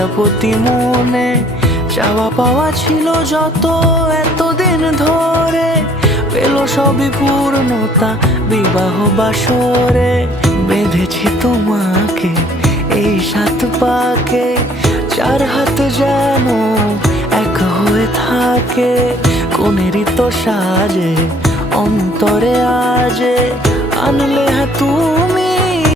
প্রজাপতি মনে চাওয়া পাওয়া ছিল যত এতদিন ধরে, পেল সবই পূর্ণতা বিবাহ বাসরে। বেঁধেছি তোমাকে এই 7 পাকে, 4 হাত যেন এক হয়ে থাকে। কোনেরই তো সাজে অন্তরে আজে আনলে তুমি